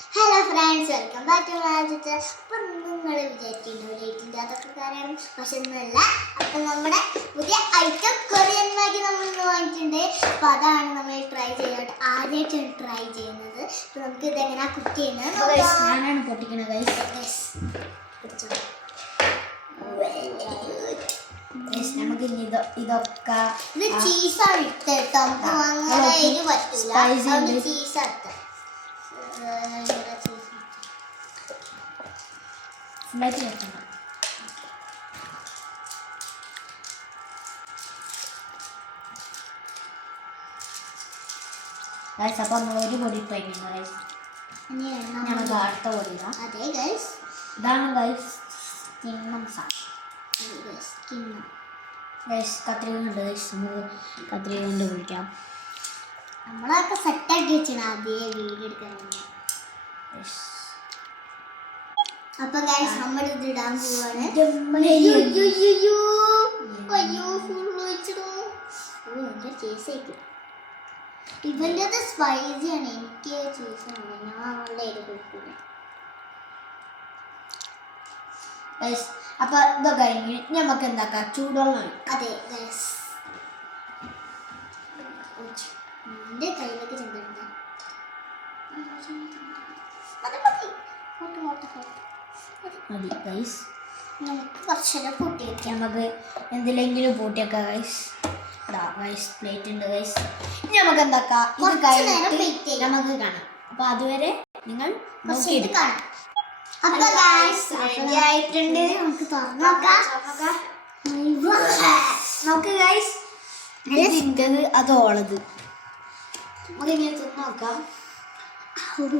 Hello friends, welcome back to രാജ്യത്ത്. അപ്പം നിങ്ങൾ വിചാരിക്കുന്നു ലേറ്റിൻ്റെ അതൊക്കെ കാര്യം, പക്ഷെ ഒന്നുമല്ല. അപ്പം നമ്മുടെ പുതിയ ഐറ്റം കൊറിയൻ മാഗി നമ്മൾ ഇന്ന് വാങ്ങിയിട്ടുണ്ട്. അപ്പം അതാണ് നമ്മൾ ട്രൈ ചെയ്യാനായിട്ട് ആദ്യമായിട്ടാണ് ട്രൈ ചെയ്യുന്നത്. അപ്പം നമുക്ക് ഇതെങ്ങനെയാണ് കുക്ക് ചെയ്യുന്നത് ഞാനാണ് പൊട്ടിക്കുന്നത്. നമുക്ക് ഇതൊക്കെ ഇത് ചീസാണ് ഇട്ട് കേട്ടോ. നമുക്ക് വാങ്ങാൻ എരിവ് പറ്റില്ല, അതുകൊണ്ട് ചീസാണ് ഇട്ട്. അപ്പൊ നമ്മളൊരു പൊടി ഇട്ടായിരിക്കും. ഞങ്ങൾക്ക് അടുത്ത പൊടി ഇടാം. അതെ ഗൈസ്, ഇതാണ് ഗൈസ് കിണ്ണം സാധനം. കത്രിക ഉണ്ട് ഗൈസ്, നമുക്ക് കത്രിക കൊണ്ട് വിളിക്കാം. നമ്മളൊക്കെ സെറ്റാക്കി വെച്ചാണ് ആദ്യം വീഡിയോ എടുക്കാൻ. അപ്പൊ ഗൈസ് നമ്മൾ ഇത് ഇടാൻ പോവാണ്. ഇവന്റെ അത് സ്പൈസിയാണ്, എനിക്ക് ചീസാണ്. ഞാൻ അവളുടെ എരി കൊടുക്കില്ല. അപ്പൊ ഇതൊക്കെ കഴിഞ്ഞ് നമുക്ക് എന്താക്കാം, ചൂടുവെള്ളം. അതെ ഗൈസ്, എന്റെ കയ്യിലേക്ക് ചെന്നിട്ടുണ്ട്. മതി ഗൈസ്, നമുക്ക് കുറച്ചേരം കൂട്ടി വെക്കാം. നമുക്ക് എന്തിലെങ്കിലും പൂട്ടിയൊക്കെ ഗൈസ്. ഗൈസ് പ്ലേറ്റ് ഉണ്ട് ഗൈസ്. ഇനി നമുക്ക് എന്താക്കാം, ഇത് കഴിഞ്ഞിട്ട് നമുക്ക് കാണാം. അപ്പൊ അതുവരെ നിങ്ങൾ നോക്കിയിട്ട് കാണാം. അപ്പൊ ഗൈസ് റെഡി ആയിട്ടുണ്ട്. നമുക്ക് തുറന്നു നോക്കാം. നമുക്ക് ഗൈസ് ഇതിൻ്റെത് അതോളത് നമുക്ക് ഇങ്ങനെ തിന്ന് നോക്കാം. ചൂട്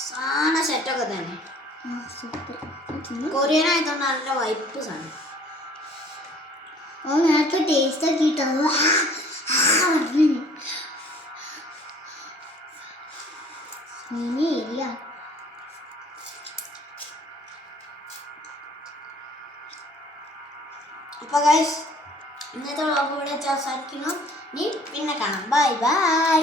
സാധനം സെറ്റൊക്കെ തന്നെ. കൊറിയൻ ആയതുകൊണ്ട് നല്ല വൈപ്പ് സാധനം. നേരത്തെ ടേസ്റ്റ് ആക്കിട്ടോ. ഇനി ഇല്ല. അപ്പൊ ഗൈസ് ഇന്നത്തെ വ്ളോഗ് ഇവിടെ അവസാനിക്കുന്നു. ഇനി പിന്നെ കാണാം. Bye bye.